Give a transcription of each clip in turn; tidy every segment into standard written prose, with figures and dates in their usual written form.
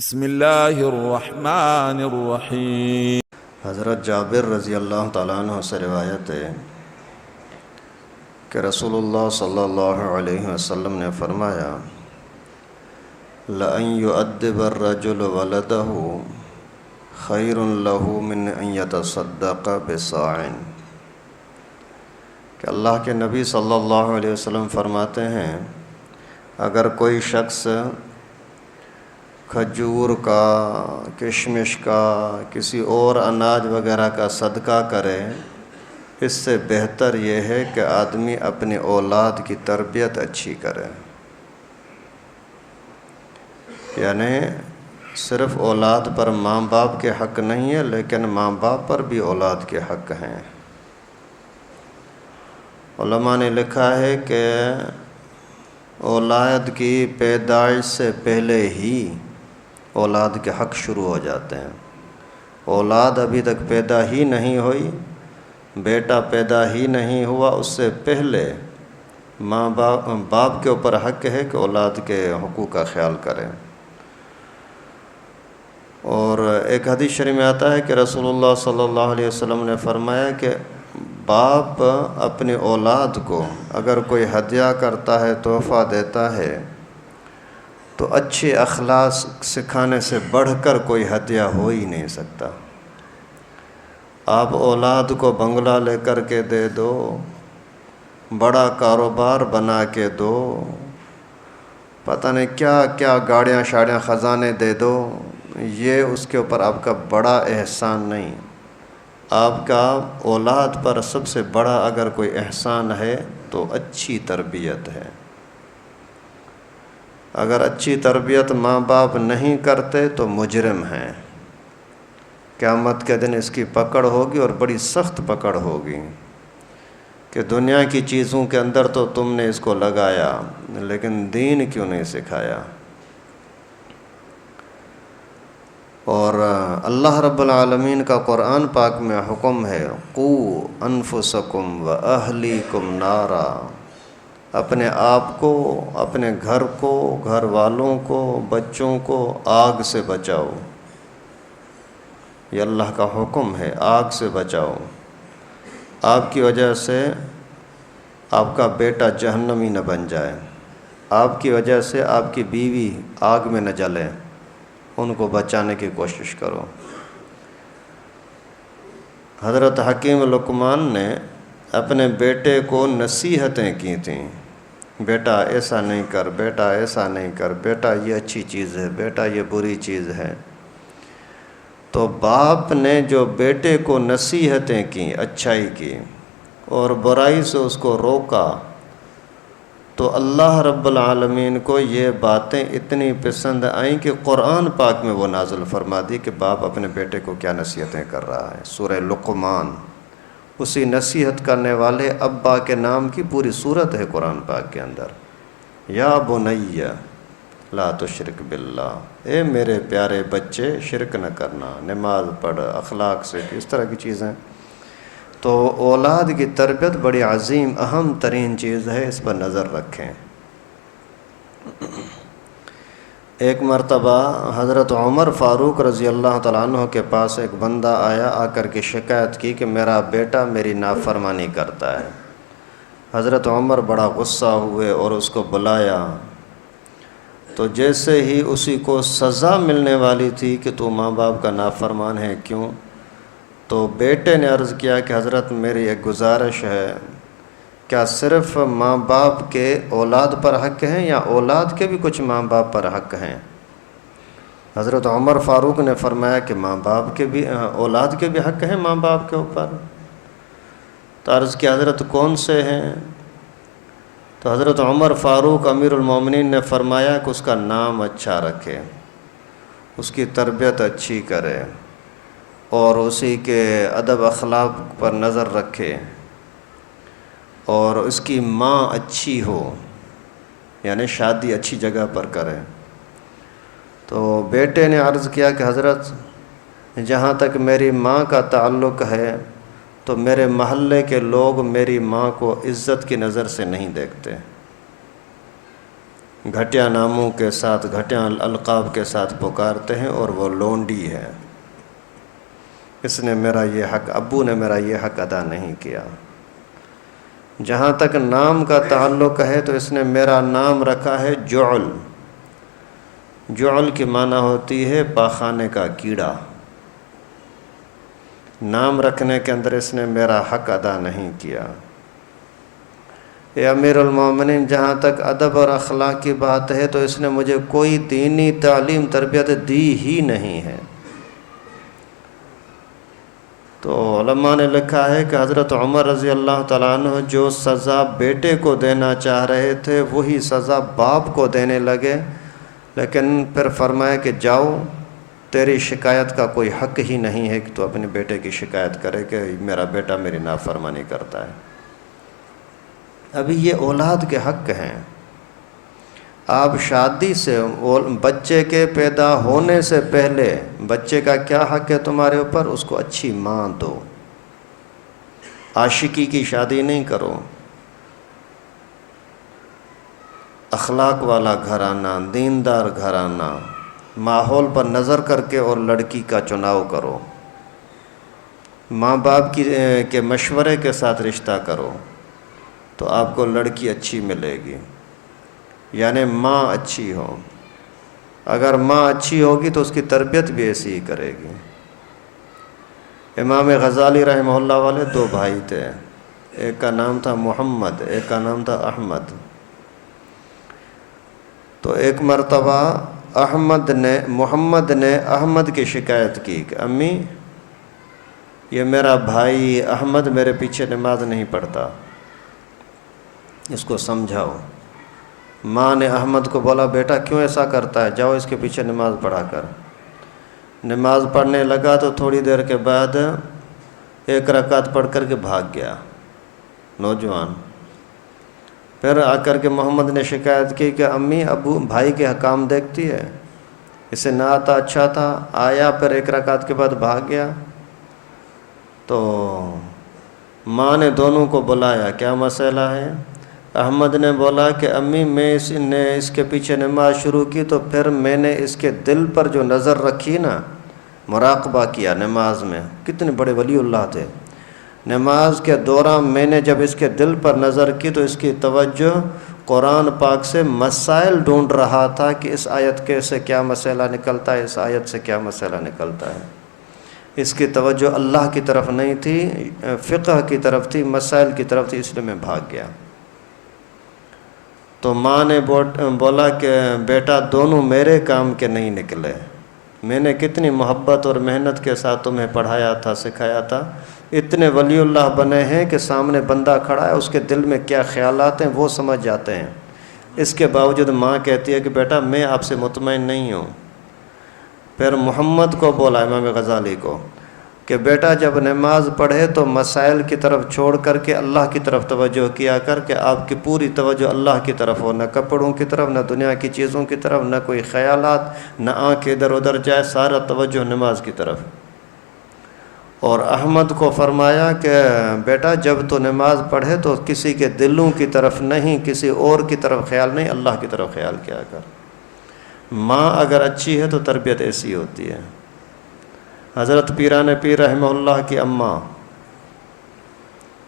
بسم اللہ الرحمن الرحیم۔ حضرت جابر رضی اللہ تعالیٰ عنہ سے روایت ہے کہ رسول اللہ صلی اللہ علیہ وسلم نے فرمایا لَأَن يُؤَدِّبَ الرَّجُلُ وَلَدَهُ خَيْرٌ لَهُ مِنْ أَن يَتَصَدَّقَ بِصَاعٍ، کہ اللہ کے نبی صلی اللہ علیہ وسلم فرماتے ہیں اگر کوئی شخص کھجور کا، کشمش کا، کسی اور اناج وغیرہ کا صدقہ کرے، اس سے بہتر یہ ہے کہ آدمی اپنی اولاد کی تربیت اچھی کرے۔ یعنی صرف اولاد پر ماں باپ کے حق نہیں ہے، لیکن ماں باپ پر بھی اولاد کے حق ہیں۔ علماء نے لکھا ہے کہ اولاد کی پیدائش سے پہلے ہی اولاد کے حق شروع ہو جاتے ہیں۔ اولاد ابھی تک پیدا ہی نہیں ہوئی، بیٹا پیدا ہی نہیں ہوا، اس سے پہلے ماں باپ کے اوپر حق ہے کہ اولاد کے حقوق کا خیال کریں۔ اور ایک حدیث شریف میں آتا ہے کہ رسول اللہ صلی اللہ علیہ وسلم نے فرمایا کہ باپ اپنی اولاد کو اگر کوئی ہدیہ کرتا ہے، تحفہ دیتا ہے، تو اچھے اخلاق سکھانے سے بڑھ کر کوئی ہدیہ ہو ہی نہیں سکتا۔ آپ اولاد کو بنگلہ لے کر کے دے دو، بڑا کاروبار بنا کے دو، پتہ نہیں کیا کیا گاڑیاں شاڑیاں خزانے دے دو، یہ اس کے اوپر آپ کا بڑا احسان نہیں۔ آپ کا اولاد پر سب سے بڑا اگر کوئی احسان ہے تو اچھی تربیت ہے۔ اگر اچھی تربیت ماں باپ نہیں کرتے تو مجرم ہیں۔ قیامت کے دن اس کی پکڑ ہوگی اور بڑی سخت پکڑ ہوگی کہ دنیا کی چیزوں کے اندر تو تم نے اس کو لگایا، لیکن دین کیوں نہیں سکھایا۔ اور اللہ رب العالمین کا قرآن پاک میں حکم ہے قُوا أَنفُسَكُمْ وَأَهْلِيكُمْ نَارًا، اپنے آپ کو، اپنے گھر کو، گھر والوں کو، بچوں کو آگ سے بچاؤ۔ یہ اللہ کا حکم ہے، آگ سے بچاؤ۔ آپ کی وجہ سے آپ کا بیٹا جہنمی نہ بن جائے، آپ کی وجہ سے آپ کی بیوی آگ میں نہ جلے، ان کو بچانے کی کوشش کرو۔ حضرت حکیم لقمان نے اپنے بیٹے کو نصیحتیں کی تھیں، بیٹا ایسا نہیں کر، بیٹا ایسا نہیں کر، بیٹا یہ اچھی چیز ہے، بیٹا یہ بری چیز ہے۔ تو باپ نے جو بیٹے کو نصیحتیں کی، اچھائی کی اور برائی سے اس کو روکا، تو اللہ رب العالمین کو یہ باتیں اتنی پسند آئیں کہ قرآن پاک میں وہ نازل فرما دی کہ باپ اپنے بیٹے کو کیا نصیحتیں کر رہا ہے۔ سورہ لقمان، اسی نصیحت کرنے والے ابا کے نام کی پوری صورت ہے قرآن پاک کے اندر۔ یا بنی لا تشرک باللہ، اے میرے پیارے بچے شرک نہ کرنا، نماز پڑھ، اخلاق سے اس طرح کی چیزیں۔ تو اولاد کی تربیت بڑی عظیم اہم ترین چیز ہے، اس پر نظر رکھیں۔ ایک مرتبہ حضرت عمر فاروق رضی اللہ تعالیٰ عنہ کے پاس ایک بندہ آیا، آ کر کے شکایت کی کہ میرا بیٹا میری نافرمانی کرتا ہے۔ حضرت عمر بڑا غصہ ہوئے اور اس کو بلایا، تو جیسے ہی اسی کو سزا ملنے والی تھی کہ تو ماں باپ کا نافرمان ہے کیوں، تو بیٹے نے عرض کیا کہ حضرت میری ایک گزارش ہے، کیا صرف ماں باپ کے اولاد پر حق ہیں یا اولاد کے بھی کچھ ماں باپ پر حق ہیں؟ حضرت عمر فاروق نے فرمایا کہ ماں باپ کے بھی، اولاد کے بھی حق ہیں ماں باپ کے اوپر۔ تو عرض کیا حضرت کون سے ہیں؟ تو حضرت عمر فاروق امیر المومنین نے فرمایا کہ اس کا نام اچھا رکھے، اس کی تربیت اچھی کرے اور اسی کے ادب اخلاق پر نظر رکھے، اور اس کی ماں اچھی ہو، یعنی شادی اچھی جگہ پر کرے۔ تو بیٹے نے عرض کیا کہ حضرت جہاں تک میری ماں کا تعلق ہے تو میرے محلے کے لوگ میری ماں کو عزت کی نظر سے نہیں دیکھتے، گھٹیا ناموں کے ساتھ، گھٹیا القاب کے ساتھ پکارتے ہیں، اور وہ لونڈی ہے، اس نے میرا یہ حق، ابو نے میرا یہ حق ادا نہیں کیا۔ جہاں تک نام کا تعلق ہے تو اس نے میرا نام رکھا ہے جعل۔ جعل کی معنی ہوتی ہے پاخانے کا کیڑا۔ نام رکھنے کے اندر اس نے میرا حق ادا نہیں کیا۔ اے امیر المومنین، جہاں تک ادب اور اخلاق کی بات ہے تو اس نے مجھے کوئی دینی تعلیم تربیت دی ہی نہیں ہے۔ تو علماء نے لکھا ہے کہ حضرت عمر رضی اللہ تعالیٰ عنہ جو سزا بیٹے کو دینا چاہ رہے تھے وہی سزا باپ کو دینے لگے، لیکن پھر فرمایا کہ جاؤ، تیری شکایت کا کوئی حق ہی نہیں ہے کہ تو اپنے بیٹے کی شکایت کرے کہ میرا بیٹا میری نافرمانی کرتا ہے۔ ابھی یہ اولاد کے حق ہیں۔ آپ شادی سے، بچے کے پیدا ہونے سے پہلے بچے کا کیا حق ہے تمہارے اوپر؟ اس کو اچھی ماں دو۔ عاشقی کی شادی نہیں کرو، اخلاق والا گھرانہ، دیندار گھرانہ، ماحول پر نظر کر کے اور لڑکی کا چناؤ کرو، ماں باپ کے مشورے کے ساتھ رشتہ کرو تو آپ کو لڑکی اچھی ملے گی، یعنی ماں اچھی ہو۔ اگر ماں اچھی ہوگی تو اس کی تربیت بھی ایسی ہی کرے گی۔ امام غزالی رحمہ اللہ والے دو بھائی تھے، ایک کا نام تھا محمد، ایک کا نام تھا احمد۔ تو ایک مرتبہ محمد نے احمد کی شکایت کی کہ امی، یہ میرا بھائی احمد میرے پیچھے نماز نہیں پڑھتا، اس کو سمجھاؤ۔ ماں نے احمد کو بولا بیٹا کیوں ایسا کرتا ہے، جاؤ اس کے پیچھے نماز پڑھا کر۔ نماز پڑھنے لگا تو تھوڑی دیر کے بعد ایک رکعت پڑھ کر کے بھاگ گیا نوجوان۔ پھر آ کر کے محمد نے شکایت کی کہ امی، ابو بھائی کے حکام دیکھتی ہے، اسے نہ آتا، اچھا تھا، آیا پھر ایک رکعت کے بعد بھاگ گیا۔ تو ماں نے دونوں کو بلایا، کیا مسئلہ ہے؟ احمد نے بولا کہ امی، میں اس کے پیچھے نماز شروع کی تو پھر میں نے اس کے دل پر جو نظر رکھی نا، مراقبہ کیا نماز میں، کتنے بڑے ولی اللہ تھے۔ نماز کے دوران میں نے جب اس کے دل پر نظر کی تو اس کی توجہ قرآن پاک سے مسائل ڈھونڈ رہا تھا کہ اس آیت کے سے کیا مسئلہ نکلتا ہے، اس آیت سے کیا مسئلہ نکلتا ہے۔ اس کی توجہ اللہ کی طرف نہیں تھی، فقہ کی طرف تھی، مسائل کی طرف تھی، اس لیے میں بھاگ گیا۔ تو ماں نے بولا کہ بیٹا دونوں میرے کام کے نہیں نکلے، میں نے کتنی محبت اور محنت کے ساتھ تمہیں پڑھایا تھا، سکھایا تھا، اتنے ولی اللہ بنے ہیں کہ سامنے بندہ کھڑا ہے، اس کے دل میں کیا خیالات ہیں وہ سمجھ جاتے ہیں۔ اس کے باوجود ماں کہتی ہے کہ بیٹا میں آپ سے مطمئن نہیں ہوں۔ پھر محمد کو بولا، امام غزالی کو، کہ بیٹا جب نماز پڑھے تو مسائل کی طرف چھوڑ کر کے اللہ کی طرف توجہ کیا کر کے آپ کی پوری توجہ اللہ کی طرف ہو، نہ کپڑوں کی طرف، نہ دنیا کی چیزوں کی طرف، نہ کوئی خیالات، نہ آنکھ ادھر ادھر جائے، سارا توجہ نماز کی طرف۔ اور احمد کو فرمایا کہ بیٹا جب تو نماز پڑھے تو کسی کے دلوں کی طرف نہیں، کسی اور کی طرف خیال نہیں، اللہ کی طرف خیال کیا کر۔ ماں اگر اچھی ہے تو تربیت ایسی ہوتی ہے۔ حضرت پیران پیر رحمہ اللہ کی اماں،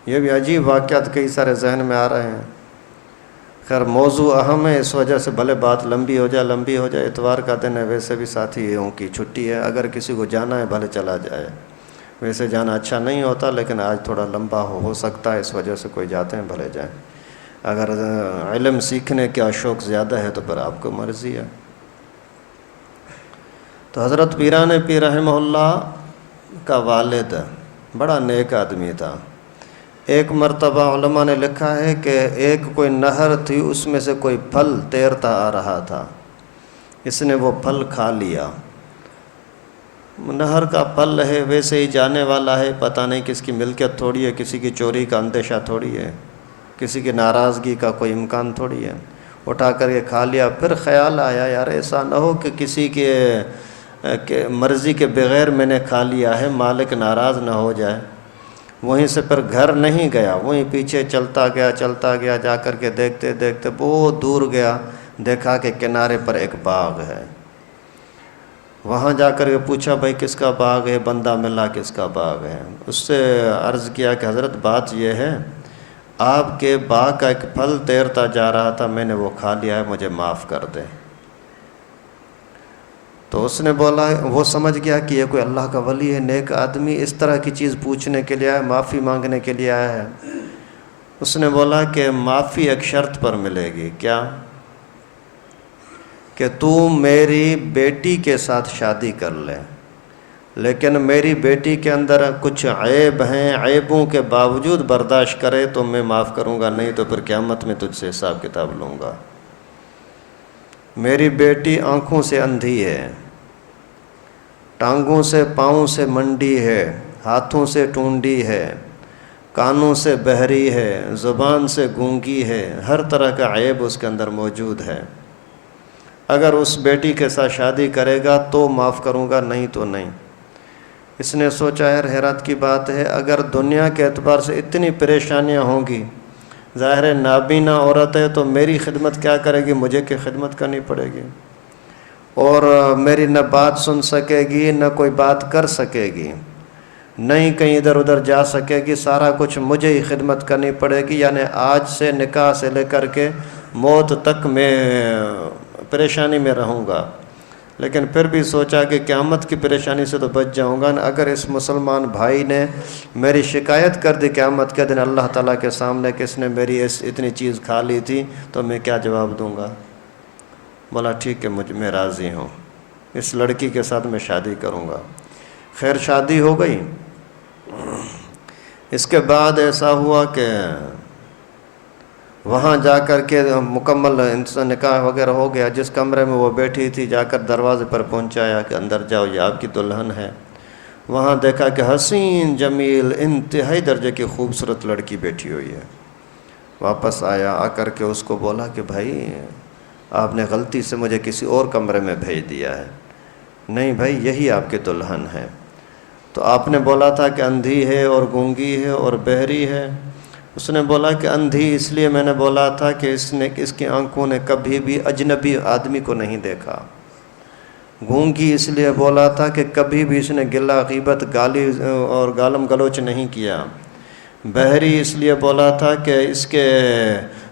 یہ بھی عجیب واقعات کئی سارے ذہن میں آ رہے ہیں۔ خیر موضوع اہم ہے، اس وجہ سے بھلے بات لمبی ہو جائے، اتوار کا دن ہے، ویسے بھی ساتھیوں کی چھٹی ہے، اگر کسی کو جانا ہے بھلے چلا جائے، ویسے جانا اچھا نہیں ہوتا لیکن آج تھوڑا لمبا ہو سکتا ہے، اس وجہ سے کوئی جاتے ہیں بھلے جائیں۔ اگر علم سیکھنے کا شوق زیادہ ہے تو پھر آپ کو مرضی ہے۔ تو حضرت پیران پیر رحمہ اللہ کا والد بڑا نیک آدمی تھا۔ ایک مرتبہ علماء نے لکھا ہے کہ ایک کوئی نہر تھی، اس میں سے کوئی پھل تیرتا آ رہا تھا، اس نے وہ پھل کھا لیا۔ نہر کا پھل ہے، ویسے ہی جانے والا ہے، پتہ نہیں کس کی ملکیت تھوڑی ہے، کسی کی چوری کا اندیشہ تھوڑی ہے، کسی کی ناراضگی کا کوئی امکان تھوڑی ہے، اٹھا کر کے کھا لیا۔ پھر خیال آیا یار ایسا نہ ہو کہ کسی کے مرضی کے بغیر میں نے کھا لیا ہے، مالک ناراض نہ ہو جائے۔ وہیں سے پھر گھر نہیں گیا، وہیں پیچھے چلتا گیا، جا کر کے دیکھتے دیکھتے بہت دور گیا، دیکھا کہ کنارے پر ایک باغ ہے۔ وہاں جا کر کے پوچھا بھائی کس کا باغ ہے؟ بندہ ملا کس کا باغ ہے؟ اس سے عرض کیا کہ حضرت بات یہ ہے، آپ کے باغ کا ایک پھل تیرتا جا رہا تھا، میں نے وہ کھا لیا ہے، مجھے معاف کر دے۔ تو اس نے بولا، وہ سمجھ گیا کہ یہ کوئی اللہ کا ولی ہے، نیک آدمی، اس طرح کی چیز پوچھنے کے لیے آیا، معافی مانگنے کے لیے آیا ہے۔ اس نے بولا کہ معافی ایک شرط پر ملے گی۔ کیا؟ کہ تو میری بیٹی کے ساتھ شادی کر لے، لیکن میری بیٹی کے اندر کچھ عیب ہیں، عیبوں کے باوجود برداشت کرے تو میں معاف کروں گا، نہیں تو پھر قیامت میں تجھ سے حساب کتاب لوں گا۔ میری بیٹی آنکھوں سے اندھی ہے، ٹانگوں سے پاؤں سے منڈی ہے، ہاتھوں سے ٹونڈی ہے، کانوں سے بہری ہے، زبان سے گونگی ہے، ہر طرح کا عیب اس کے اندر موجود ہے۔ اگر اس بیٹی کے ساتھ شادی کرے گا تو معاف کروں گا، نہیں تو نہیں۔ اس نے سوچا یار حیرت کی بات ہے، اگر دنیا کے اعتبار سے اتنی پریشانیاں ہوں گی، ظاہر ہے نابینا عورت ہے تو میری خدمت کیا کرے گی؟ مجھے کی خدمت کرنی پڑے گی، اور میری نہ بات سن سکے گی، نہ کوئی بات کر سکے گی، نہیں کہیں ادھر ادھر جا سکے گی، سارا کچھ مجھے ہی خدمت کرنی پڑے گی، یعنی آج سے نکاح سے لے کر کے موت تک میں پریشانی میں رہوں گا۔ لیکن پھر بھی سوچا کہ قیامت کی پریشانی سے تو بچ جاؤں گا، اگر اس مسلمان بھائی نے میری شکایت کر دی قیامت کے دن اللہ تعالیٰ کے سامنے کہ اس نے میری اتنی چیز کھا لی تھی، تو میں کیا جواب دوں گا؟ بولا ٹھیک ہے، میں راضی ہوں، اس لڑکی کے ساتھ میں شادی کروں گا۔ خیر شادی ہو گئی۔ اس کے بعد ایسا ہوا کہ وہاں جا کر کے مکمل نکاح وغیرہ ہو گیا، جس کمرے میں وہ بیٹھی تھی جا کر دروازے پر پہنچایا کہ اندر جاؤ، یہ آپ کی دلہن ہے۔ وہاں دیکھا کہ حسین جمیل انتہائی درجے کی خوبصورت لڑکی بیٹھی ہوئی ہے۔ واپس آیا، آ کر کے اس کو بولا کہ بھائی آپ نے غلطی سے مجھے کسی اور کمرے میں بھیج دیا ہے۔ نہیں بھائی، یہی آپ کی دلہن ہے۔ تو آپ نے بولا تھا کہ اندھی ہے اور گونگی ہے اور بہری ہے۔ اس نے بولا کہ اندھی اس لیے میں نے بولا تھا کہ اس کی آنکھوں نے کبھی بھی اجنبی آدمی کو نہیں دیکھا۔ گونگی اس لیے بولا تھا کہ کبھی بھی اس نے گلہ غیبت گالی اور گالم گلوچ نہیں کیا۔ بہری اس لیے بولا تھا کہ اس کے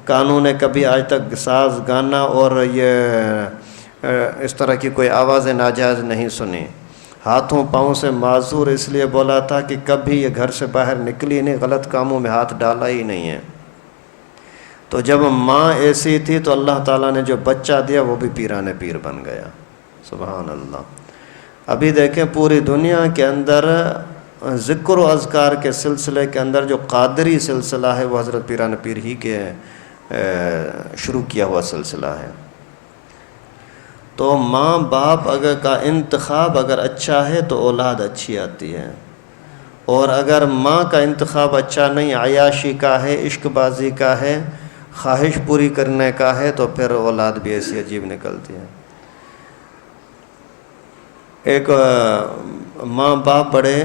کانوں نے کبھی آج تک ساز گانا اور یہ اس طرح کی کوئی آوازیں ناجائز نہیں سنی۔ ہاتھوں پاؤں سے معذور اس لیے بولا تھا کہ کبھی یہ گھر سے باہر نکلی نہیں، غلط کاموں میں ہاتھ ڈالا ہی نہیں ہے۔ تو جب ماں ایسی تھی تو اللہ تعالیٰ نے جو بچہ دیا وہ بھی پیران پیر بن گیا۔ سبحان اللہ۔ ابھی دیکھیں پوری دنیا کے اندر ذکر و اذکار کے سلسلے کے اندر جو قادری سلسلہ ہے وہ حضرت پیران پیر ہی کے شروع کیا ہوا سلسلہ ہے۔ تو ماں باپ اگر کا انتخاب اگر اچھا ہے تو اولاد اچھی آتی ہے، اور اگر ماں کا انتخاب اچھا نہیں، عیاشی کا ہے، عشق بازی کا ہے، خواہش پوری کرنے کا ہے، تو پھر اولاد بھی ایسی عجیب نکلتی ہے۔ ایک ماں باپ بڑے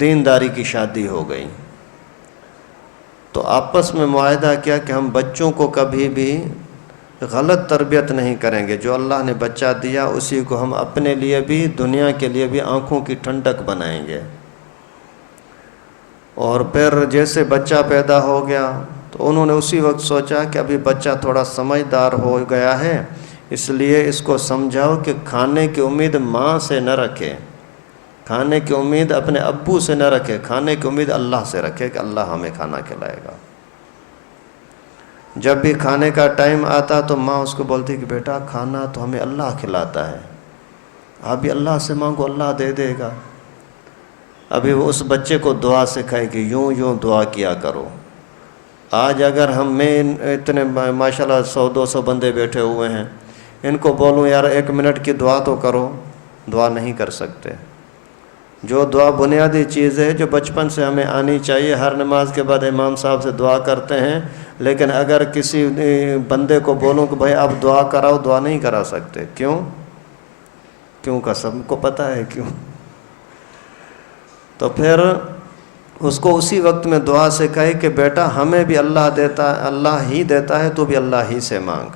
دینداری کی شادی ہو گئی، تو آپس میں معاہدہ کیا کہ ہم بچوں کو کبھی بھی غلط تربیت نہیں کریں گے، جو اللہ نے بچہ دیا اسی کو ہم اپنے لیے بھی دنیا کے لیے بھی آنکھوں کی ٹھنڈک بنائیں گے۔ اور پھر جیسے بچہ پیدا ہو گیا تو انہوں نے اسی وقت سوچا کہ ابھی بچہ تھوڑا سمجھدار ہو گیا ہے، اس لیے اس کو سمجھاؤ کہ کھانے کی امید ماں سے نہ رکھے، کھانے کی امید اپنے ابو سے نہ رکھے، کھانے کی امید اللہ سے رکھے کہ اللہ ہمیں کھانا کھلائے گا۔ جب بھی کھانے کا ٹائم آتا تو ماں اس کو بولتی کہ بیٹا کھانا تو ہمیں اللہ کھلاتا ہے، آپ بھی اللہ سے مانگو، اللہ دے دے گا۔ ابھی وہ اس بچے کو دعا سکھائے کہ یوں یوں دعا کیا کرو۔ آج اگر میں اتنے ماشاءاللہ 100-200 بندے بیٹھے ہوئے ہیں، ان کو بولوں یار 1 منٹ کی دعا تو کرو، دعا نہیں کر سکتے۔ جو دعا بنیادی چیز ہے جو بچپن سے ہمیں آنی چاہیے، ہر نماز کے بعد امام صاحب سے دعا کرتے ہیں، لیکن اگر کسی بندے کو بولوں کہ بھائی آپ دعا کراؤ، دعا نہیں کرا سکتے۔ کیوں کا سب کو پتہ ہے کیوں۔ تو پھر اس کو اسی وقت میں دعا سے کہے کہ بیٹا ہمیں بھی اللہ دیتا ہے، اللہ ہی دیتا ہے، تو بھی اللہ ہی سے مانگ۔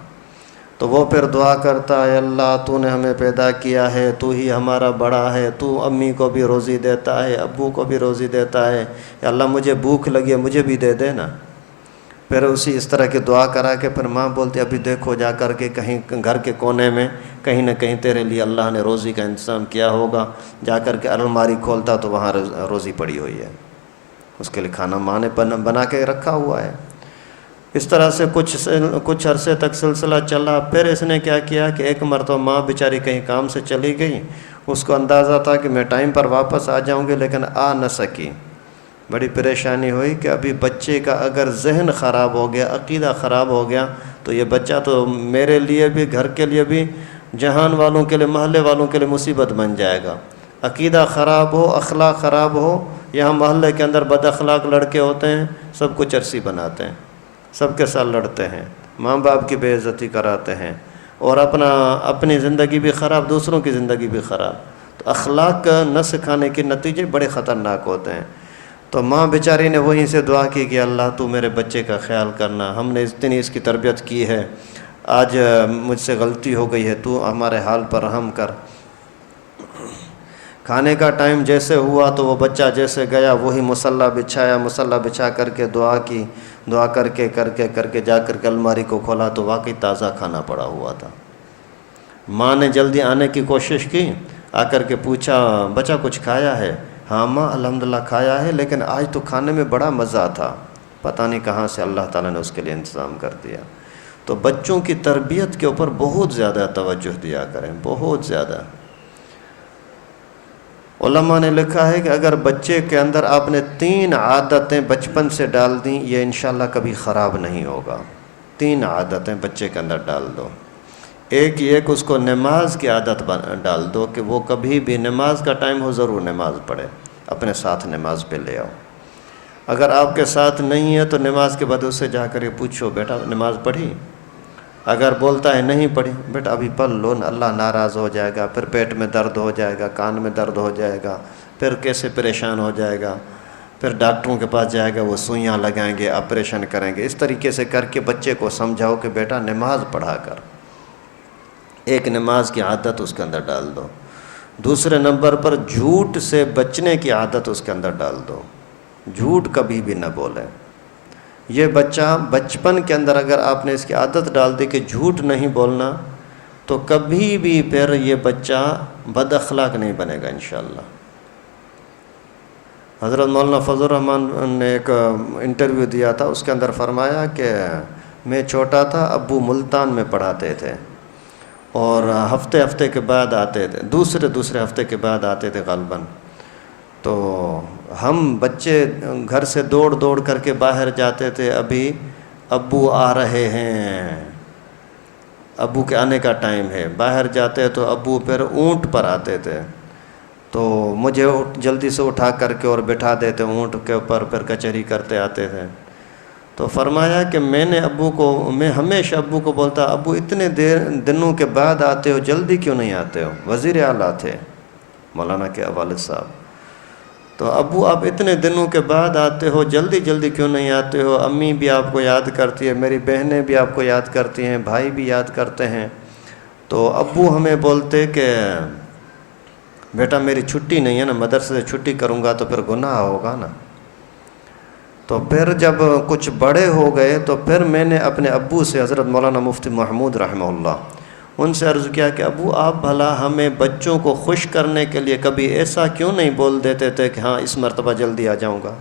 تو وہ پھر دعا کرتا ہے اللہ تو نے ہمیں پیدا کیا ہے، تو ہی ہمارا بڑا ہے، تو امی کو بھی روزی دیتا ہے، ابو کو بھی روزی دیتا ہے، یا اللہ مجھے بھوک لگی ہے مجھے بھی دے دے نا۔ پھر اس طرح کی دعا کرا کے پھر ماں بولتی ابھی دیکھو جا کر کے کہیں گھر کے کونے میں کہیں نہ کہیں تیرے لیے اللہ نے روزی کا انتظام کیا ہوگا، جا کر کے الماری کھولتا تو وہاں روزی پڑی ہوئی ہے، اس کے لیے کھانا ماں نے بنا کے رکھا ہوا ہے۔ اس طرح سے کچھ عرصے تک سلسلہ چلا۔ پھر اس نے کیا کیا کہ ایک مرتبہ ماں بیچاری کہیں کام سے چلی گئی، اس کو اندازہ تھا کہ میں ٹائم پر واپس آ جاؤں گی، لیکن آ نہ سکی۔ بڑی پریشانی ہوئی کہ ابھی بچے کا اگر ذہن خراب ہو گیا، عقیدہ خراب ہو گیا تو یہ بچہ تو میرے لیے بھی، گھر کے لیے بھی، جہان والوں کے لیے، محلے والوں کے لیے مصیبت بن جائے گا۔ عقیدہ خراب ہو، اخلاق خراب ہو، یہاں محلے کے اندر بد اخلاق لڑکے ہوتے ہیں، سب کو چرسی بناتے ہیں، سب کے ساتھ لڑتے ہیں، ماں باپ کی بے عزتی کراتے ہیں، اور اپنی زندگی بھی خراب، دوسروں کی زندگی بھی خراب۔ تو اخلاق نہ سکھانے کے نتیجے بڑے خطرناک ہوتے ہیں۔ تو ماں بیچاری نے وہیں سے دعا کی کہ اللہ تو میرے بچے کا خیال کرنا، ہم نے اتنی اس کی تربیت کی ہے، آج مجھ سے غلطی ہو گئی ہے، تو ہمارے حال پر رحم کر۔ کھانے کا ٹائم جیسے ہوا تو وہ بچہ جیسے گیا وہی مصلی بچھایا، مصلی بچھا کر کے دعا کی، دعا کر کے جا کر کے الماری کو کھولا تو واقعی تازہ کھانا پڑا ہوا تھا۔ ماں نے جلدی آنے کی کوشش کی، آ کر کے پوچھا بچہ کچھ کھایا ہے؟ ہاں ماں الحمدللہ کھایا ہے، لیکن آج تو کھانے میں بڑا مزہ تھا، پتہ نہیں کہاں سے اللہ تعالیٰ نے اس کے لیے انتظام کر دیا۔ تو بچوں کی تربیت کے اوپر بہت زیادہ توجہ دیا کریں، بہت زیادہ۔ علماء نے لکھا ہے کہ اگر بچے کے اندر آپ نے 3 عادتیں بچپن سے ڈال دیں، یہ انشاءاللہ کبھی خراب نہیں ہوگا۔ 3 عادتیں بچے کے اندر ڈال دو۔ ایک یہ کہ اس کو نماز کی عادت ڈال دو کہ وہ کبھی بھی نماز کا ٹائم ہو ضرور نماز پڑھے، اپنے ساتھ نماز پہ لے آؤ۔ اگر آپ کے ساتھ نہیں ہے تو نماز کے بعد اس سے جا کر یہ پوچھو بیٹا نماز پڑھی؟ اگر بولتا ہے نہیں پڑھی، بیٹا ابھی پڑھ لو، اللہ ناراض ہو جائے گا، پھر پیٹ میں درد ہو جائے گا، کان میں درد ہو جائے گا، پھر کیسے پریشان ہو جائے گا، پھر ڈاکٹروں کے پاس جائے گا، وہ سوئیاں لگائیں گے، آپریشن کریں گے۔ اس طریقے سے کر کے بچے کو سمجھاؤ کہ بیٹا نماز پڑھا کر، ایک نماز کی عادت اس کے اندر ڈال دو۔ دوسرے نمبر پر جھوٹ سے بچنے کی عادت اس کے اندر ڈال دو، جھوٹ کبھی بھی نہ بولے۔ یہ بچہ بچپن کے اندر اگر آپ نے اس کی عادت ڈال دی کہ جھوٹ نہیں بولنا، تو کبھی بھی پھر یہ بچہ بد اخلاق نہیں بنے گا انشاءاللہ۔ حضرت مولانا فضل الرحمن نے ایک انٹرویو دیا تھا، اس کے اندر فرمایا کہ میں چھوٹا تھا، ابو ملتان میں پڑھاتے تھے، اور ہفتے کے بعد آتے تھے، دوسرے ہفتے کے بعد آتے تھے غالباً۔ تو ہم بچے گھر سے دوڑ کر کے باہر جاتے تھے، ابھی ابو آ رہے ہیں، ابو کے آنے کا ٹائم ہے، باہر جاتے تو ابو پھر اونٹ پر آتے تھے، تو مجھے جلدی سے اٹھا کر کے اور بٹھا دیتے اونٹ کے اوپر، پھر کچہری کرتے آتے تھے۔ تو فرمایا کہ میں ہمیشہ ابو کو بولتا، ابو اتنے دنوں کے بعد آتے ہو، جلدی کیوں نہیں آتے ہو؟ وزیر اعلیٰ تھے مولانا کے والد صاحب۔ تو ابو آپ اتنے دنوں کے بعد آتے ہو، جلدی کیوں نہیں آتے ہو؟ امی بھی آپ کو یاد کرتی ہے، میری بہنیں بھی آپ کو یاد کرتی ہیں، بھائی بھی یاد کرتے ہیں۔ تو ابو ہمیں بولتے کہ بیٹا میری چھٹی نہیں ہے نا، مدرسے سے چھٹی کروں گا تو پھر گناہ ہوگا نا۔ تو پھر جب کچھ بڑے ہو گئے تو پھر میں نے اپنے ابو سے، حضرت مولانا مفتی محمود رحمہ اللہ، ان سے عرض کیا کہ ابو آپ بھلا ہمیں بچوں کو خوش کرنے کے لیے کبھی ایسا کیوں نہیں بول دیتے تھے کہ ہاں اس مرتبہ جلدی آ جاؤں گا،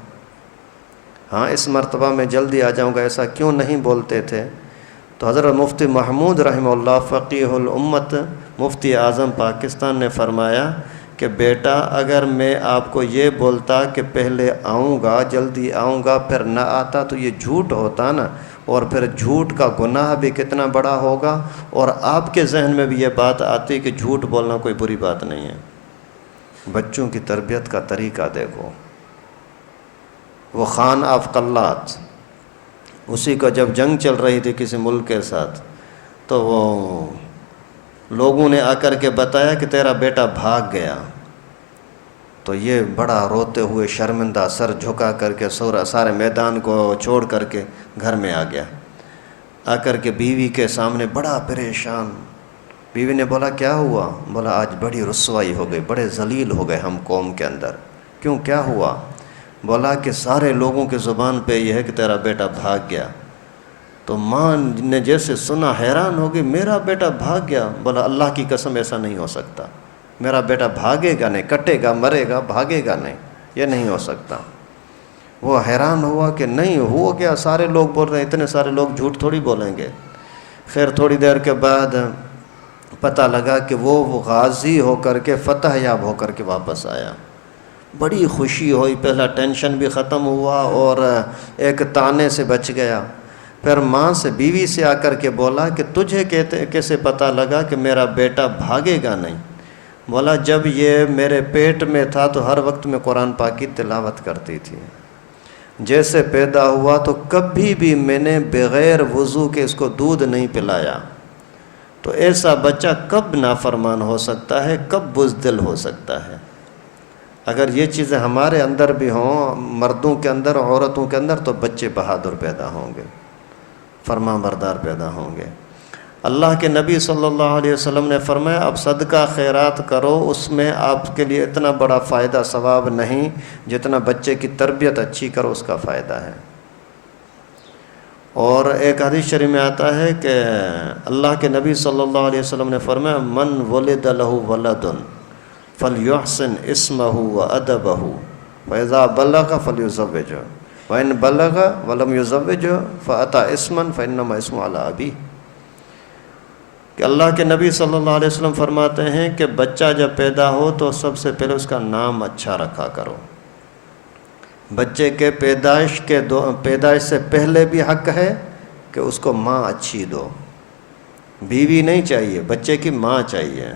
ہاں اس مرتبہ میں جلدی آ جاؤں گا، ایسا کیوں نہیں بولتے تھے؟ تو حضرت مفتی محمود رحمہ اللہ فقیہ الامت، مفتی اعظم پاکستان نے فرمایا کہ بیٹا اگر میں آپ کو یہ بولتا کہ پہلے آؤں گا، جلدی آؤں گا، پھر نہ آتا تو یہ جھوٹ ہوتا نا، اور پھر جھوٹ کا گناہ بھی کتنا بڑا ہوگا، اور آپ کے ذہن میں بھی یہ بات آتی کہ جھوٹ بولنا کوئی بری بات نہیں ہے۔ بچوں کی تربیت کا طریقہ دیکھو، وہ خان آف قلات، اسی کو جب جنگ چل رہی تھی کسی ملک کے ساتھ، تو وہ لوگوں نے آ کر کے بتایا کہ تیرا بیٹا بھاگ گیا، تو یہ بڑا روتے ہوئے شرمندہ سر جھکا کر کے سارے میدان کو چھوڑ کر کے گھر میں آ گیا۔ آ کر کے بیوی کے سامنے بڑا پریشان. بیوی نے بولا کیا ہوا؟ بولا آج بڑی رسوائی ہو گئی، بڑے ذلیل ہو گئے ہم قوم کے اندر. کیوں، کیا ہوا؟ بولا کہ سارے لوگوں کی زبان پہ یہ ہے کہ تیرا بیٹا بھاگ گیا. تو ماں نے جیسے سنا حیران ہو گئی، میرا بیٹا بھاگ گیا؟ بولا اللہ کی قسم ایسا نہیں ہو سکتا، میرا بیٹا بھاگے گا نہیں، کٹے گا مرے گا، بھاگے گا نہیں، یہ نہیں ہو سکتا. وہ حیران ہوا کہ نہیں ہوا کیا، سارے لوگ بول رہے ہیں، اتنے سارے لوگ جھوٹ تھوڑی بولیں گے. خیر تھوڑی دیر کے بعد پتہ لگا کہ وہ غازی ہو کر کے فتح یاب ہو کر کے واپس آیا. بڑی خوشی ہوئی، پہلا ٹینشن بھی ختم ہوا اور ایک طعنے سے بچ گیا. پھر ماں سے، بیوی سے آ کر کے بولا کہ تجھے کیسے پتہ لگا کہ میرا بیٹا بھاگے گا نہیں؟ بولا جب یہ میرے پیٹ میں تھا تو ہر وقت میں قرآن پاک کی تلاوت کرتی تھی. جیسے پیدا ہوا تو کبھی بھی میں نے بغیر وضو کے اس کو دودھ نہیں پلایا. تو ایسا بچہ کب نافرمان ہو سکتا ہے، کب بزدل ہو سکتا ہے؟ اگر یہ چیزیں ہمارے اندر بھی ہوں، مردوں کے اندر، عورتوں کے اندر، تو بچے بہادر پیدا ہوں گے، فرما بردار پیدا ہوں گے. اللہ کے نبی صلی اللہ علیہ وسلم نے فرمایا اب صدقہ خیرات کرو، اس میں آپ کے لیے اتنا بڑا فائدہ ثواب نہیں جتنا بچے کی تربیت اچھی کرو اس کا فائدہ ہے. اور ایک حدیث شریف میں آتا ہے کہ اللہ کے نبی صلی اللہ علیہ وسلم نے فرمایا من ولد له ولد فلیحسن اسمہ وادبہ فاذا بلغ فلیزوجہ وان بلغ ولم یزوجہ فاتی اسما فانما اسمہ علی ابیہ. کہ اللہ کے نبی صلی اللہ علیہ وسلم فرماتے ہیں کہ بچہ جب پیدا ہو تو سب سے پہلے اس کا نام اچھا رکھا کرو. بچے کے پیدائش سے پہلے بھی حق ہے کہ اس کو ماں اچھی دو. بیوی نہیں چاہیے، بچے کی ماں چاہیے،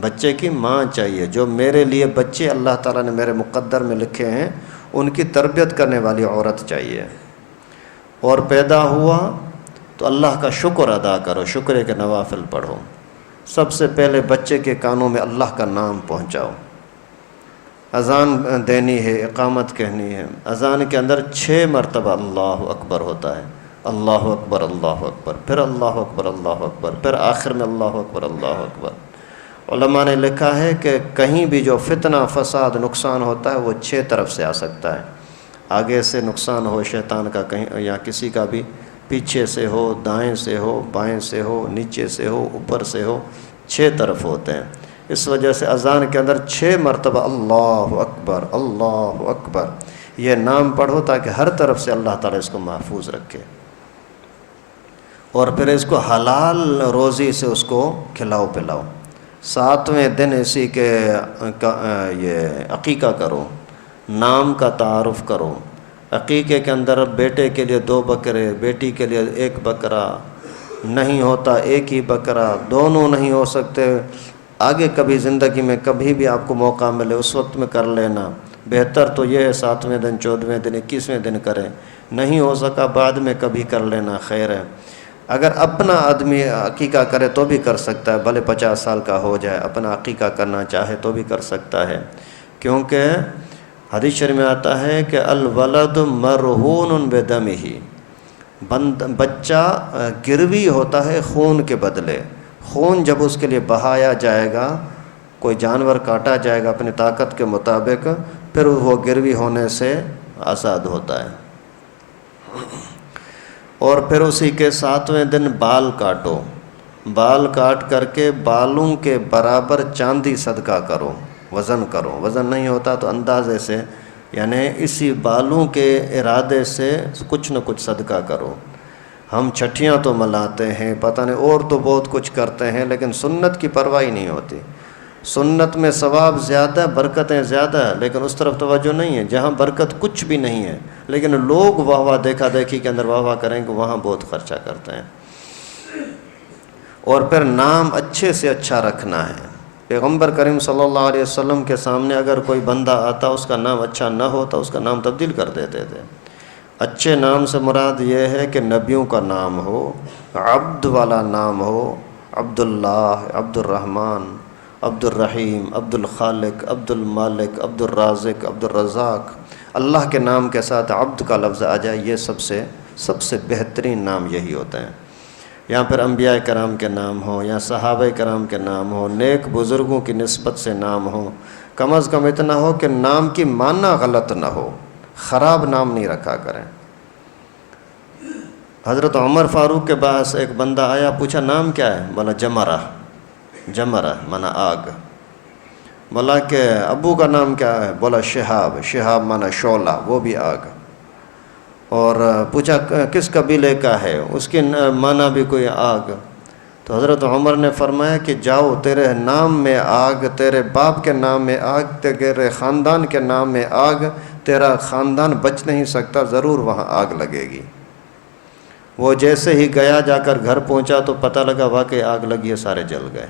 بچے کی ماں چاہیے. جو میرے لیے بچے اللہ تعالیٰ نے میرے مقدر میں لکھے ہیں ان کی تربیت کرنے والی عورت چاہیے. اور پیدا ہوا تو اللہ کا شکر ادا کرو، شکر کے نوافل پڑھو. سب سے پہلے بچے کے کانوں میں اللہ کا نام پہنچاؤ. اذان دینی ہے، اقامت کہنی ہے، اذان کے اندر 6 مرتبہ اللہ اکبر ہوتا ہے. اللہ اکبر اللہ اکبر، پھر اللہ اکبر اللہ اکبر، پھر آخر میں اللہ اکبر اللہ اکبر. علماء نے لکھا ہے کہ کہیں بھی جو فتنہ فساد نقصان ہوتا ہے وہ 6 طرف سے آ سکتا ہے. آگے سے نقصان ہو شیطان کا کہیں یا کسی کا بھی، پیچھے سے ہو، دائیں سے ہو، بائیں سے ہو، نیچے سے ہو، اوپر سے ہو، 6 طرف ہوتے ہیں. اس وجہ سے اذان کے اندر 6 مرتبہ اللہ اکبر اللہ اکبر یہ نام پڑھو تاکہ ہر طرف سے اللہ تعالیٰ اس کو محفوظ رکھے. اور پھر اس کو حلال روزی سے اس کو کھلاؤ پلاؤ. 7ویں دن اسی کے یہ عقیقہ کرو، نام کا تعارف کرو. عقیقے کے اندر بیٹے کے لیے 2 بکرے، بیٹی کے لیے 1 بکرا، نہیں ہوتا 1 ہی بکرا، دونوں نہیں ہو سکتے، آگے کبھی زندگی میں کبھی بھی آپ کو موقع ملے اس وقت میں کر لینا. بہتر تو یہ ہے 7ویں دن، 14ویں دن، 21ویں دن کریں. نہیں ہو سکا بعد میں کبھی کر لینا، خیر ہے. اگر اپنا آدمی عقیقہ کرے تو بھی کر سکتا ہے، بھلے 50 سال کا ہو جائے، اپنا عقیقہ کرنا چاہے تو بھی کر سکتا ہے. کیونکہ حدیث شریف میں آتا ہے کہ الولد مرہون بدمہ، بچہ گروی ہوتا ہے خون کے بدلے. خون جب اس کے لیے بہایا جائے گا، کوئی جانور کاٹا جائے گا اپنی طاقت کے مطابق، پھر وہ گروی ہونے سے آزاد ہوتا ہے. اور پھر اسی کے 7ویں دن بال کاٹو، بال کاٹ کر کے بالوں کے برابر چاندی صدقہ کرو، وزن کرو. وزن نہیں ہوتا تو اندازے سے، یعنی اسی بالوں کے ارادے سے کچھ نہ کچھ صدقہ کرو. ہم چھٹیاں تو ملاتے ہیں، پتہ نہیں اور تو بہت کچھ کرتے ہیں، لیکن سنت کی پرواہ نہیں ہوتی. سنت میں ثواب زیادہ، برکتیں زیادہ، لیکن اس طرف توجہ نہیں ہے. جہاں برکت کچھ بھی نہیں ہے لیکن لوگ واہ واہ دیکھا دیکھی کے اندر واہ واہ کریں گے، وہاں بہت خرچہ کرتے ہیں. اور پھر نام اچھے سے اچھا رکھنا ہے. پیغمبر کریم صلی اللہ علیہ وسلم کے سامنے اگر کوئی بندہ آتا اس کا نام اچھا نہ ہوتا اس کا نام تبدیل کر دیتے تھے. اچھے نام سے مراد یہ ہے کہ نبیوں کا نام ہو، عبد والا نام ہو، عبداللہ، عبد الرحمن، عبد الرحیم، عبد الخالق، عبد المالک، عبد الرازق، عبد الرزاق. اللہ کے نام کے ساتھ عبد کا لفظ آ جائے، یہ سب سے سب سے بہترین نام یہی ہوتے ہیں۔ یہاں پر انبیاء کرام کے نام ہوں یا صحابہ کرام کے نام ہوں، نیک بزرگوں کی نسبت سے نام ہوں، کم از کم اتنا ہو کہ نام کی معنی غلط نہ ہو، خراب نام نہیں رکھا کریں۔ حضرت عمر فاروق کے پاس ایک بندہ آیا، پوچھا نام کیا ہے؟ بولا جمرہ، جمرہ مانا آگ۔ بولا کہ ابو کا نام کیا ہے؟ بولا شہاب، شہاب مانا شعلہ، وہ بھی آگ۔ اور پوچھا کس قبیلے کا ہے؟ اس کی معنی بھی کوئی آگ۔ تو حضرت عمر نے فرمایا کہ جاؤ، تیرے نام میں آگ، تیرے باپ کے نام میں آگ، تیرے خاندان کے نام میں آگ، تیرا خاندان بچ نہیں سکتا، ضرور وہاں آگ لگے گی۔ وہ جیسے ہی گیا، جا کر گھر پہنچا تو پتہ لگا واقعی آگ لگی ہے، سارے جل گئے۔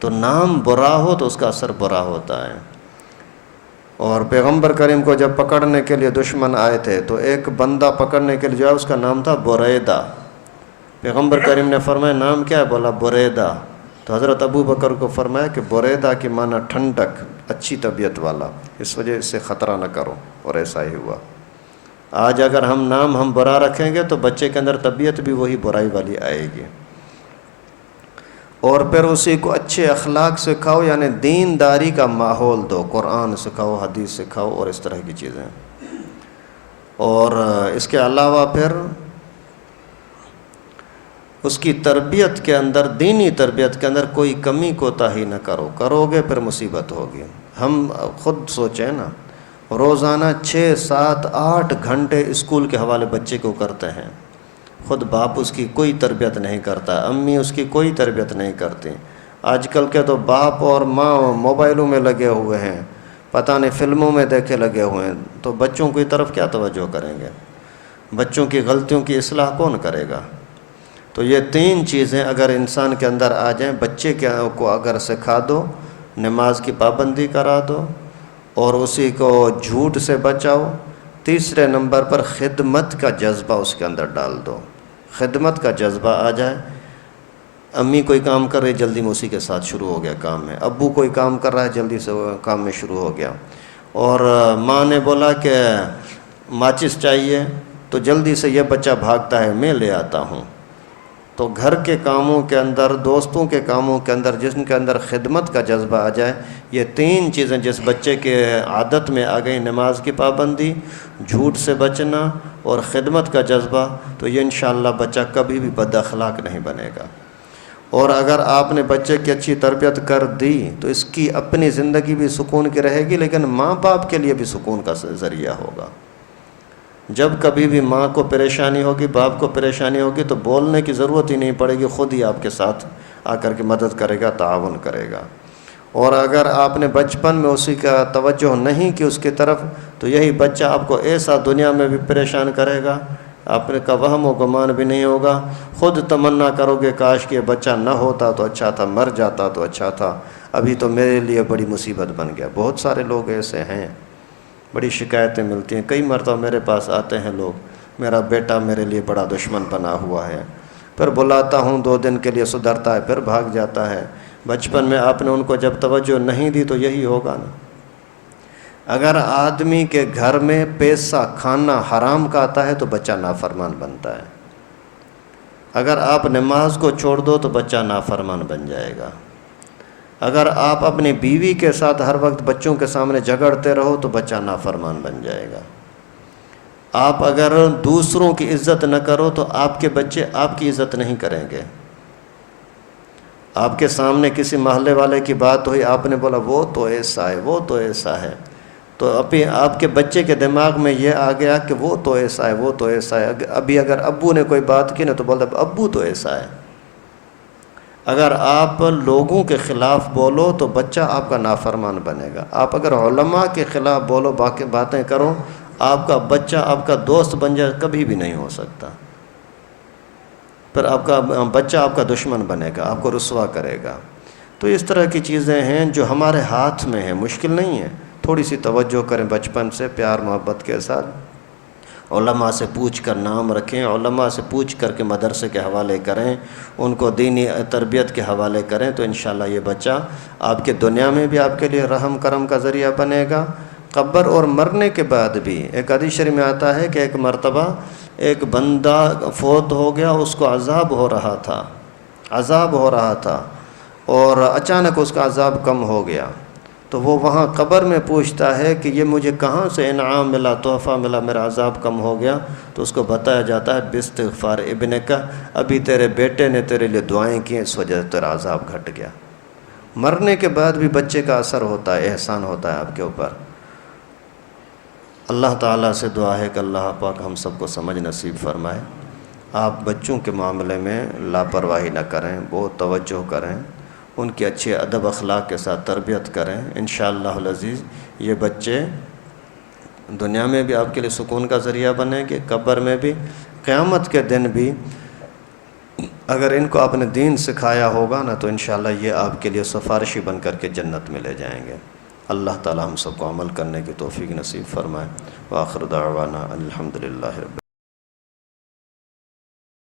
تو نام برا ہو تو اس کا اثر برا ہوتا ہے۔ اور پیغمبر کریم کو جب پکڑنے کے لیے دشمن آئے تھے تو ایک بندہ پکڑنے کے لیے جو ہے، اس کا نام تھا بریدہ۔ پیغمبر کریم نے فرمایا نام کیا ہے؟ بولا بریدہ۔ تو حضرت ابو بکر کو فرمایا کہ بریدہ کی معنی ٹھنڈک، اچھی طبیعت والا، اس وجہ سے خطرہ نہ کرو، اور ایسا ہی ہوا۔ آج اگر ہم برا رکھیں گے تو بچے کے اندر طبیعت بھی وہی برائی والی آئے گی۔ اور پھر اسی کو اچھے اخلاق سکھاؤ، یعنی دینداری کا ماحول دو، قرآن سکھاؤ، حدیث سکھاؤ، اور اس طرح کی چیزیں۔ اور اس کے علاوہ پھر اس کی تربیت کے اندر، دینی تربیت کے اندر کوئی کمی کوتاہی نہ کرو گے پھر مصیبت ہوگی۔ ہم خود سوچیں نا، روزانہ 6، 7، 8 گھنٹے اسکول کے حوالے بچے کو کرتے ہیں، خود باپ اس کی کوئی تربیت نہیں کرتا، امی اس کی کوئی تربیت نہیں کرتی۔ آج کل کے تو باپ اور ماں موبائلوں میں لگے ہوئے ہیں، پتہ نہیں فلموں میں دیکھے لگے ہوئے ہیں، تو بچوں کی طرف کیا توجہ کریں گے؟ بچوں کی غلطیوں کی اصلاح کون کرے گا؟ تو یہ 3 چیزیں اگر انسان کے اندر آ جائیں، بچے کو اگر سکھا دو، نماز کی پابندی کرا دو، اور اسی کو جھوٹ سے بچاؤ، تیسرے نمبر پر خدمت کا جذبہ اس کے اندر ڈال دو۔ خدمت کا جذبہ آ جائے، امی کوئی کام کر رہی جلدی میں اسی کے ساتھ شروع ہو گیا کام میں، ابو کوئی کام کر رہا ہے جلدی سے کام میں شروع ہو گیا، اور ماں نے بولا کہ ماچس چاہیے تو جلدی سے یہ بچہ بھاگتا ہے میں لے آتا ہوں۔ تو گھر کے کاموں کے اندر، دوستوں کے کاموں کے اندر جس کے اندر خدمت کا جذبہ آ جائے، یہ 3 چیزیں جس بچے کے عادت میں آ گئی، نماز کی پابندی، جھوٹ سے بچنا اور خدمت کا جذبہ، تو یہ انشاءاللہ بچہ کبھی بھی بد اخلاق نہیں بنے گا۔ اور اگر آپ نے بچے کی اچھی تربیت کر دی تو اس کی اپنی زندگی بھی سکون کی رہے گی، لیکن ماں باپ کے لیے بھی سکون کا ذریعہ ہوگا۔ جب کبھی بھی ماں کو پریشانی ہوگی، باپ کو پریشانی ہوگی، تو بولنے کی ضرورت ہی نہیں پڑے گی، خود ہی آپ کے ساتھ آ کر کے مدد کرے گا، تعاون کرے گا۔ اور اگر آپ نے بچپن میں اسی کا توجہ نہیں کی اس کی طرف، تو یہی بچہ آپ کو ایسا دنیا میں بھی پریشان کرے گا، آپ کا وہم و گمان بھی نہیں ہوگا، خود تمنا کرو گے کاش کہ یہ بچہ نہ ہوتا تو اچھا تھا، مر جاتا تو اچھا تھا، ابھی تو میرے لیے بڑی مصیبت بن گیا۔ بہت سارے لوگ ایسے ہیں، بڑی شکایتیں ملتی ہیں، کئی مرتبہ میرے پاس آتے ہیں لوگ، میرا بیٹا میرے لیے بڑا دشمن بنا ہوا ہے، پھر بلاتا ہوں 2 دن کے لیے سدھرتا ہے، پھر بھاگ جاتا ہے۔ بچپن میں آپ نے ان کو جب توجہ نہیں دی تو یہی ہوگا نا۔ اگر آدمی کے گھر میں پیسہ کھانا حرام کا آتا ہے تو بچہ نافرمان بنتا ہے۔ اگر آپ نماز کو چھوڑ دو تو بچہ نافرمان بن جائے گا۔ اگر آپ اپنی بیوی کے ساتھ ہر وقت بچوں کے سامنے جھگڑتے رہو تو بچہ نافرمان بن جائے گا۔ آپ اگر دوسروں کی عزت نہ کرو تو آپ کے بچے آپ کی عزت نہیں کریں گے۔ آپ کے سامنے کسی محلے والے کی بات ہوئی، آپ نے بولا وہ تو ایسا ہے، وہ تو ایسا ہے، تو ابھی آپ کے بچے کے دماغ میں یہ آ گیا کہ وہ تو ایسا ہے، وہ تو ایسا ہے۔ ابھی اگر ابو نے کوئی بات کی نا تو بولتا ابو تو ایسا ہے۔ اگر آپ لوگوں کے خلاف بولو تو بچہ آپ کا نافرمان بنے گا۔ آپ اگر علماء کے خلاف بولو، باقی باتیں کرو، آپ کا بچہ آپ کا دوست بن جائے، کبھی بھی نہیں ہو سکتا۔ پھر آپ کا بچہ آپ کا دشمن بنے گا، آپ کو رسوا کرے گا۔ تو اس طرح کی چیزیں ہیں جو ہمارے ہاتھ میں ہیں، مشکل نہیں ہے، تھوڑی سی توجہ کریں بچپن سے پیار محبت کے ساتھ، علماء سے پوچھ کر نام رکھیں، علماء سے پوچھ کر کے مدرسے کے حوالے کریں، ان کو دینی تربیت کے حوالے کریں، تو انشاءاللہ یہ بچہ آپ کے دنیا میں بھی آپ کے لیے رحم کرم کا ذریعہ بنے گا، قبر اور مرنے کے بعد بھی ایک حدیث شریف میں آتا ہے کہ ایک مرتبہ ایک بندہ فوت ہو گیا، اس کو عذاب ہو رہا تھا اور اچانک اس کا عذاب کم ہو گیا، تو وہ وہاں قبر میں پوچھتا ہے کہ یہ مجھے کہاں سے انعام ملا، تحفہ ملا، میرا عذاب کم ہو گیا؟ تو اس کو بتایا جاتا ہے باستغفار ابن کا، ابھی تیرے بیٹے نے تیرے لیے دعائیں کی، اس وجہ سے تیرا عذاب گھٹ گیا۔ مرنے کے بعد بھی بچے کا اثر ہوتا ہے، احسان ہوتا ہے آپ کے اوپر۔ اللہ تعالیٰ سے دعا ہے کہ اللہ پاک ہم سب کو سمجھ نصیب فرمائے۔ آپ بچوں کے معاملے میں لاپرواہی نہ کریں، بہت توجہ کریں، ان کے اچھے ادب اخلاق کے ساتھ تربیت کریں۔ انشاءاللہ العزیز یہ بچے دنیا میں بھی آپ کے لیے سکون کا ذریعہ بنیں گے، قبر میں بھی، قیامت کے دن بھی اگر ان کو آپ نے دین سکھایا ہوگا نا تو انشاءاللہ یہ آپ کے لیے سفارشی بن کر کے جنت میں لے جائیں گے۔ اللہ تعالی ہم سب کو عمل کرنے کی توفیق نصیب فرمائے۔ وآخر دعوانا الحمدللہ رب